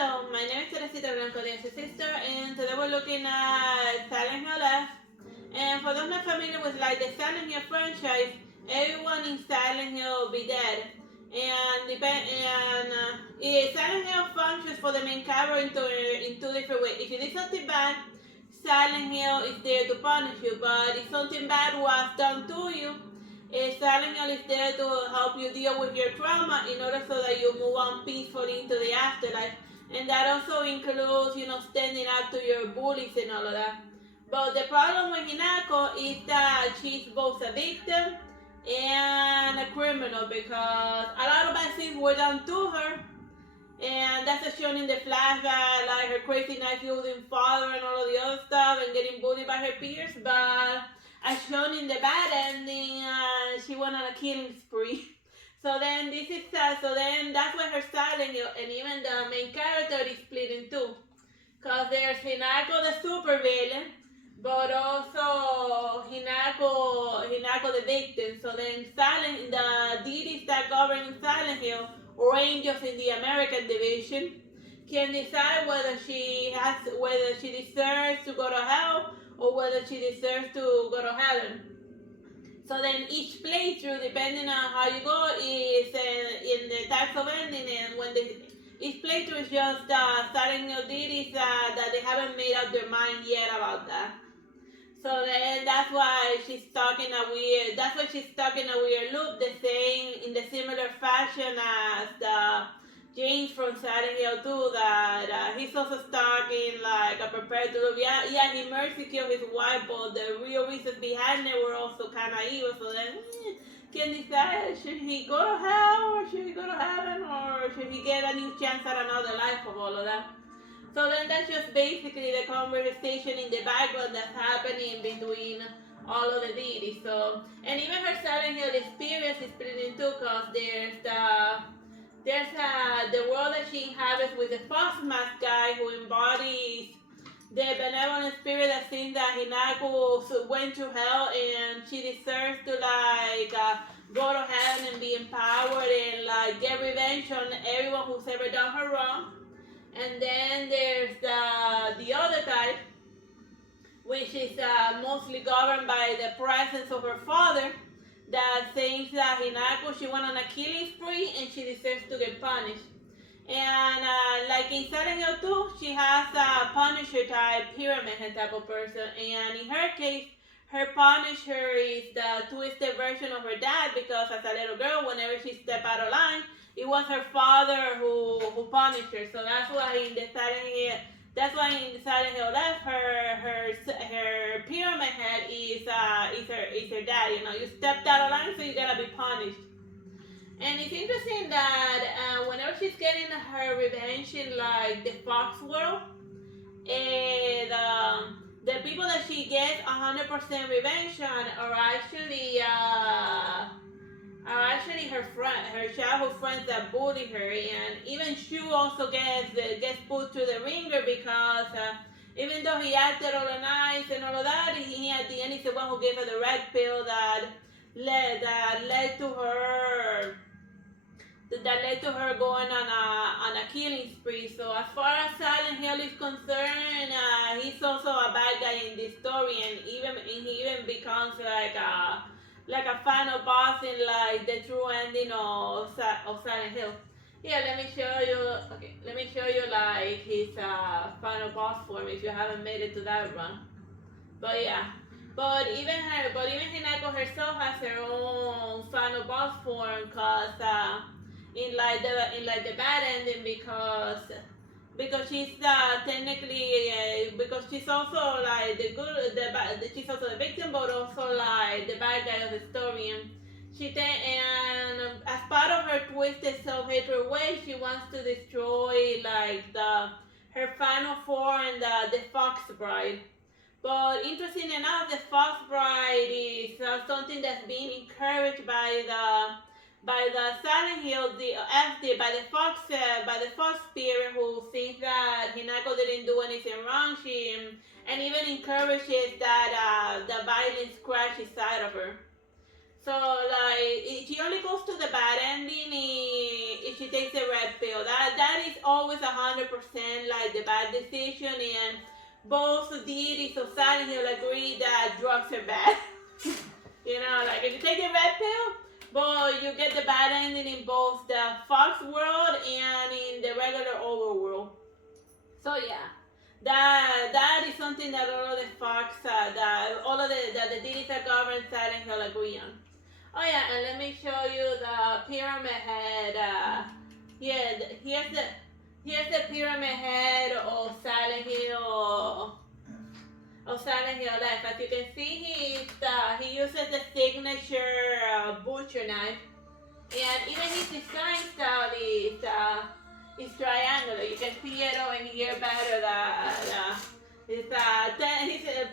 Hello, my name is Teresita Blanco, the sister, and today we're looking at Silent Hill F. And for those not familiar with like the Silent Hill franchise, everyone in Silent Hill will be dead. Silent Hill functions for the main character in two different ways. If you did something bad, Silent Hill is there to punish you, but if something bad was done to you, Silent Hill is there to help you deal with your trauma in order so that you move on peacefully into the afterlife. And that also includes, standing up to your bullies and all of that. But the problem with Hinako is that she's both a victim and a criminal because a lot of bad things were done to her. And that's shown in the flashback, like her crazy knife using father and all of the other stuff and getting bullied by her peers. But as shown in the bad ending, she went on a killing spree. So then that's why her Silent Hill and even the main character is split in two. Because there's Hinako the super villain, but also Hinako the victim. So then the deities that govern Silent Hill, or angels in the American division, can decide whether she deserves to go to hell or whether she deserves to go to heaven. So then each playthrough, depending on how you go, is in the types of ending, and each playthrough is just starting new deities that they haven't made up their mind yet about that. So then that's why she's stuck in a weird loop, in the similar fashion as the James from Silent Hill 2, that he's also stuck in like a perpetual loop. Yeah, he mercy killed his wife, but the real reasons behind it were also kind of evil. So then, can decide, should he go to hell or should he go to heaven, or should he get a new chance at another life of all of that? So then that's just basically the conversation in the background that's happening between all of the deities. So, and even her Silent Hill experience is split in two, because there's the world that she inhabits with the fox mask guy, who embodies the benevolent spirit that thinks that Hinako went to hell and she deserves to go to heaven and be empowered and get revenge on everyone who's ever done her wrong. And then there's the other type, which is mostly governed by the presence of her father, that thinks that Hinako, she went on a killing spree and she deserves to get punished. And like in Silent Hill 2, she has a Punisher type, pyramid head type of person. And in her case, her Punisher is the twisted version of her dad, because as a little girl, whenever she stepped out of line, it was her father who punished her. So that's why in the Silent Hill left, her pyramid head is her dad. You stepped out of line, so you gotta be punished. And it's interesting that whenever she's getting her revenge in like the Fox world, the people that she gets 100% revenge on are actually her childhood friends that bully her, and even Shu also gets put through the ringer because even though he acted all nice and all of that, he at the end is the one who gave her the red pill that led to her going on a killing spree. So as far as Silent Hill is concerned, he's also a bad guy in this story, and he even becomes like a final boss in like the true ending of Silent Hill. Yeah, let me show you like his final boss form if you haven't made it to that run. But yeah. But even Hinako herself has her own final boss form, cause in the bad ending, because she's technically because she's also like she's also the victim, but also like the bad guy of the story. And and as part of her twisted self-hatred way, she wants to destroy like her final form, the Fox Bride. But interesting enough, the Fox Bride is something that's being encouraged by the Silent Hill, by the Fox spirit, who thinks that Hinako didn't do anything wrong. And even encourages that the violence crash inside of her. So like she only goes to the bad ending if she takes a red pill. That is always 100% like the bad decision, and both deities of Silent Hill agree that drugs are bad. Like if you take the red pill, but you get the bad ending in both the Fox world and in the regular overworld. So yeah, that is something that all of the Fox, that all of the deities that govern Silent Hill agree on. Oh yeah, and let me show you the pyramid head. Yeah, here's the pyramid head of Silent Hill. Of Silent Hill Life. As you can see, he uses the signature butcher knife, and even his design style is triangular. You can see it over here better. His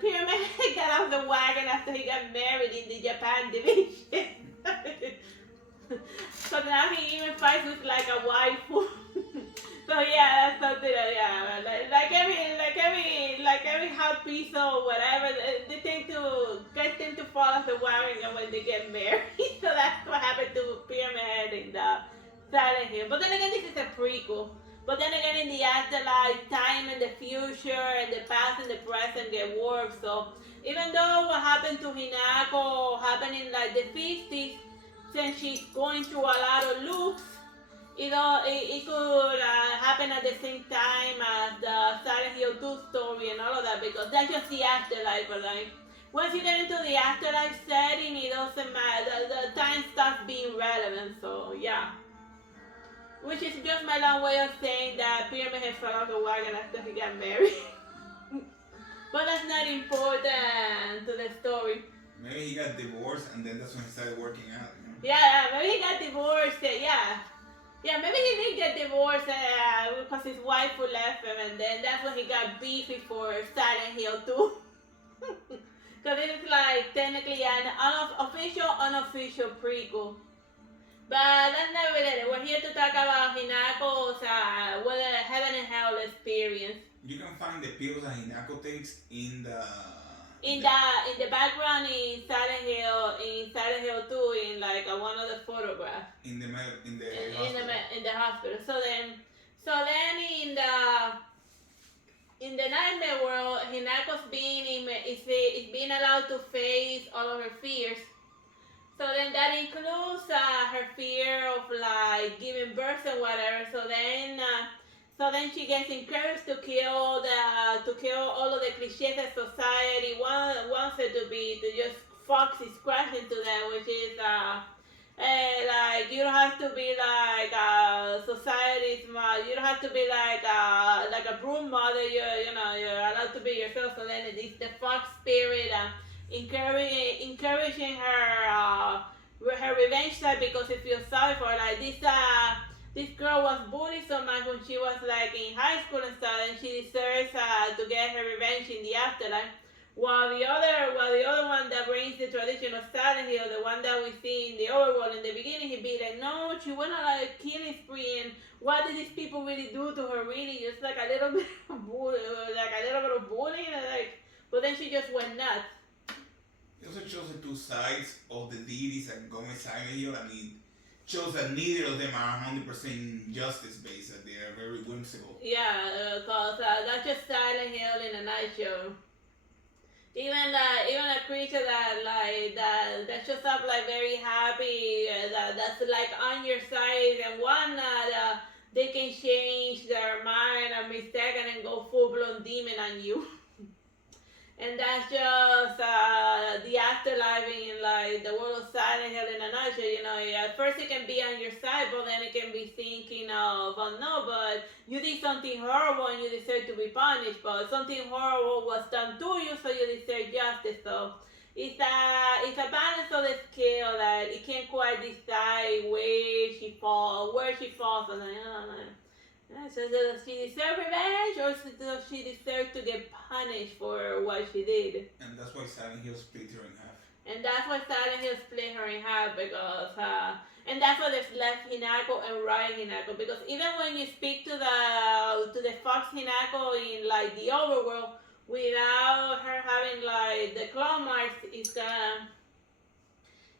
pyramid got off the wagon after he got married in the Japan division. So now he even fights with like a waifu. So yeah, that's something that, yeah, like every hot piece or whatever, they tend to fall off the wagon when they get married. So that's what happened to Pyramid Head in the Silent Hill. But then again, this is a prequel. But then again, in the afterlife, time and the future and the past and the present get warped. So even though what happened to Hinako happened in like the 50s, since she's going through a lot of loops, it could happen at the same time as the Silent Hill 2 story and all of that, because that's just the afterlife. But like, once you get into the afterlife setting, it doesn't matter. The time stops being relevant. So yeah. Which is just my long way of saying that Pyramid Head fell off the wagon after he got married. But that's not important to the story. Maybe he got divorced and then that's when he started working out. Yeah, maybe he got divorced. Yeah. Yeah, maybe he did get divorced because his wife left him, and then that's when he got beefy for Silent Hill 2. Because it is like technically an unofficial prequel. But that's not related. We're here to talk about Hinako's heaven and hell experience. You can find the pills that Hinako takes in the background in Silent Hill 2, in like one of the photographs. In the hospital. In the hospital. So then in the nightmare world, Hinako's is being allowed to face all of her fears. So then that includes her fear of like giving birth and whatever. So then she gets encouraged to kill all of the cliches that society wants her to be, to just foxy scratch into them, which is like you don't have to be like society's mother. You don't have to be like a broom mother. You're allowed to be yourself. So then it's the fox spirit encouraging her revenge side, because if you sorry for her, like this girl was bullied so much when she was like in high school and stuff, and she deserves to get her revenge in the afterlife. While the other one that brings the tradition of Silent Hill, the one that we see in the overworld in the beginning, he'd be like, no, she went on a killing spree, and what did these people really do to her? Really, just like a little bit of bullying, like. But then she just went nuts. It also shows the two sides of the deities that go in Silent Hill. I mean, shows that neither of them are 100% justice based, that they are very whimsical. Yeah, because that's just Silent Hill in a nutshell. Even a creature that shows up like very happy, that's like on your side, and one that they can change their mind or mistaken and go full blown demon on you. And that's just the afterlife in like the world of Silent Hill in a nutshell. At first it can be on your side, but then it can be thinking of, oh no, but you did something horrible and you deserve to be punished, but something horrible was done to you, so you deserve justice. So it's a balance of the scale that it can't quite decide where she falls, and so does she deserve revenge, or does she deserve to get punished for what she did? And that's why Silent Hill split her in half. And that's why Silent Hill split her in half, because and that's why there's left Hinako and right Hinako, because even when you speak to the fox Hinako in like the overworld, without her having like the claw marks,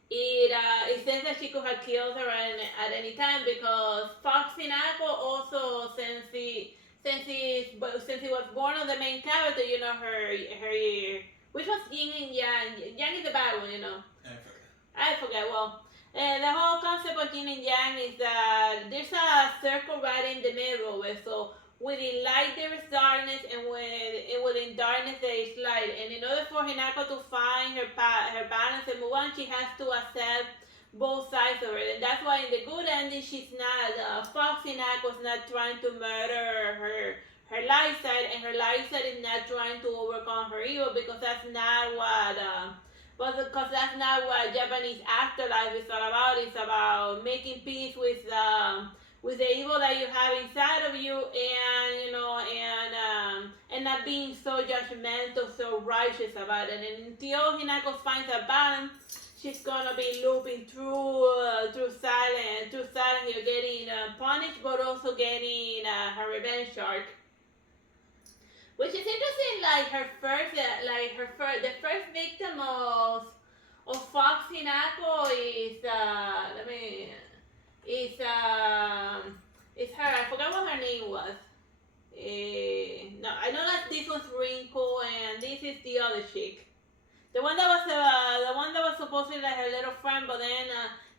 it says that she could have killed her at any time because Fox Hinako also since he was born of the main character, you know her which was Yin and Yang. Yang is the bad one, you know. I forget. Well, the whole concept of yin and yang is that there's a circle right in the middle. So within light there is darkness, and within darkness there is light. And in order for Hinako to find her balance and move on, she has to accept both sides of it. And that's why in the good ending, she's not Fox Hinako's not trying to murder her light side, and her light side is not trying to overcome her evil, because that's not what. But because that's not what Japanese afterlife is all about. It's about making peace with the evil that you have inside of you, and and not being so judgmental, so righteous about it. And until Hinako finds a balance, she's gonna be looping through silence. You're getting punished, but also getting her revenge arc. Which is interesting, like the first victim of Fox Hinako is her. I forgot what her name was. No, I know that this was Rinko and this is the other chick. The one that was supposedly like her little friend, but then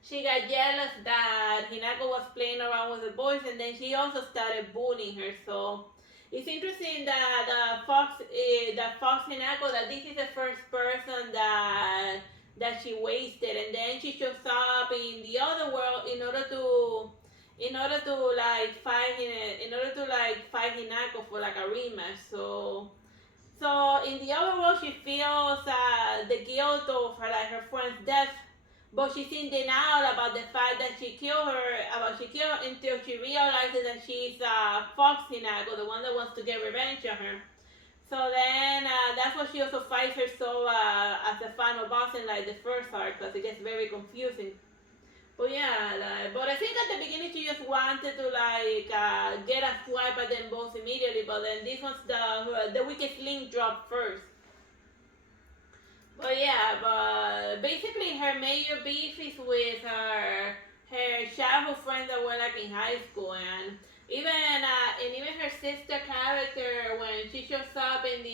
she got jealous that Hinako was playing around with the boys, and then she also started bullying her. So it's interesting that Fox Hinako, that this is the first person that she wasted, and then she shows up in the other world in order to like fight Hinako for like a rematch. So in the other world, she feels the guilt of her friend's death, but she's in denial about the fact that she killed her, until she realizes that she's Fox Hinako, the one that wants to get revenge on her. So then that's why she also fights her soul as the final boss in like the first arc, because it gets very confusing. But yeah, but I think at the beginning she just wanted to get a swipe at them both immediately, but then this one's the weakest link dropped first. But yeah, but basically her major beef is with her childhood friends that were like in high school, and even her sister character, when she shows up in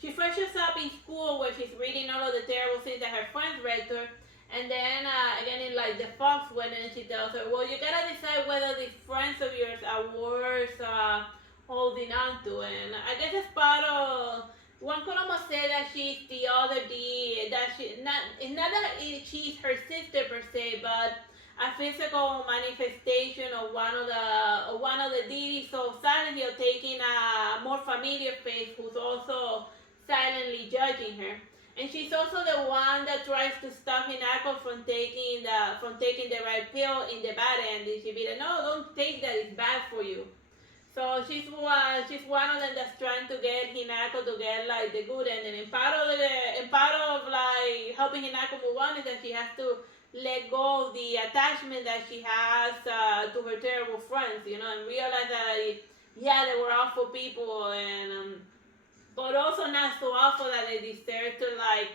she first shows up in school where she's reading all of the terrible things that her friends read to her. And then again in like the Fox one, and she tells her, well, you gotta decide whether these friends of yours are worth holding on to. And I guess it's part of, one could almost say that she's the other D. That it's not that she's her sister per se, but a physical manifestation of one of the deities. So Silent Hill taking a more familiar face, who's also silently judging her. And she's also the one that tries to stop Hinako from taking the right pill in the bad end. She'd be like, no, don't take that, it's bad for you. So she's one of them that's trying to get Hinako to get like the good end. And part of like helping Hinako move on is that she has to let go of the attachment that she has to her terrible friends, and realize that they were awful people, and but also not so awful that they deserve to die.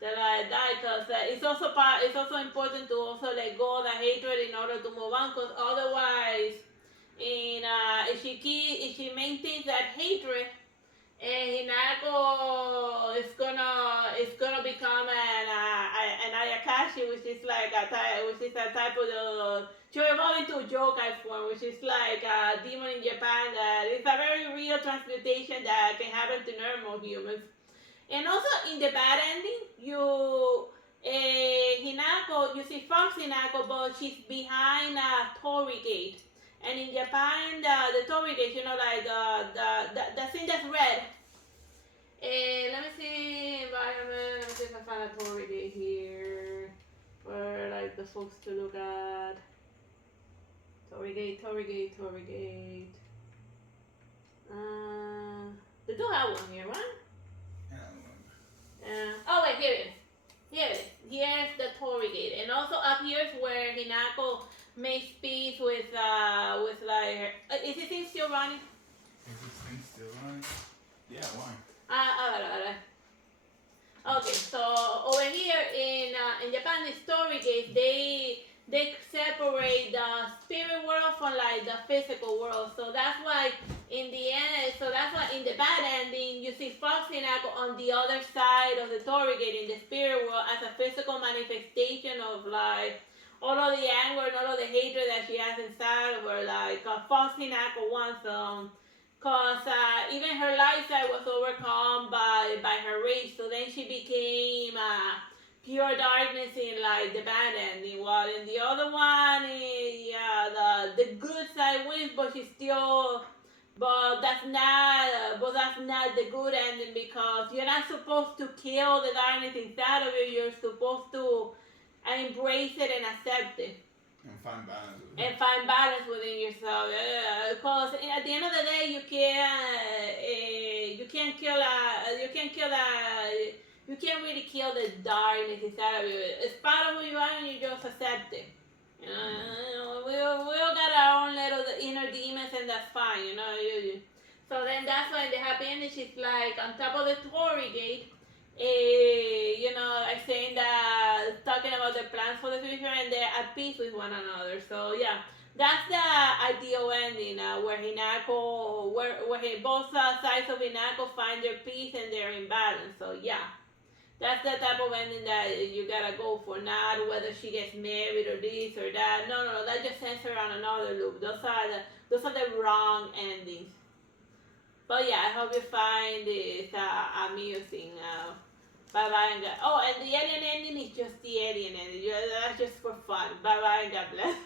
Because it's also important to also let go of the hatred in order to move on. Because otherwise, if she maintains that hatred, Hinako is gonna become an Ayakashi, which is a type of she evolved into a yokai form, which is like a demon in Japan. It's a very real transmutation that can happen to normal humans. And also in the bad ending, you see Fox Hinako, but she's behind Torii Gate. And in Japan, the Torii Gate, like the thing that's red. Let me see environment. Let me see if I find a Torii Gate here for like the folks to look at. Torii Gate. They do have one here, right? Oh wait, here it is. Here's the Torii Gate, and also up here is where Hinako makes peace with like her. Is this thing still running? Is this thing still running? Yeah, why? Okay, so over here in Japan, the Torii Gate, they separate the spirit world from like the physical world. So that's why in the end, so that's why in the bad ending, you see Fox Hinako on the other side of the Torii Gate in the spirit world as a physical manifestation of like all of the anger and all of the hatred that she has inside of her. Like Fox Hinako wants cause even her light side was overcome by her rage, so then she became pure darkness in like the bad ending. While in the other one, the good side wins, but she's still, but that's not the good ending because you're not supposed to kill the darkness inside of you. You're supposed to embrace it and accept it. And find balance with it. And find balance within yourself. Because at the end of the day, you can't kill you can't really kill the darkness inside of you. It's part of who you are, and you just accept it. You know, we all got our own little inner demons, and that's fine. You know, so then that's when the happy ending is like on top of the Torii Gate. You know, like saying that, talking about the plans for the future, and they're at peace with one another. So yeah, that's the ideal ending where Hinako, both sides of Hinako find their peace and they're in balance. So yeah, that's the type of ending that you gotta go for. Not whether she gets married or this or that. No, that just sends her on another loop. Those are the wrong endings. But yeah, I hope you find this amusing. Bye bye and God. Oh, and the alien ending is just the alien ending. That's just for fun. Bye bye and God bless.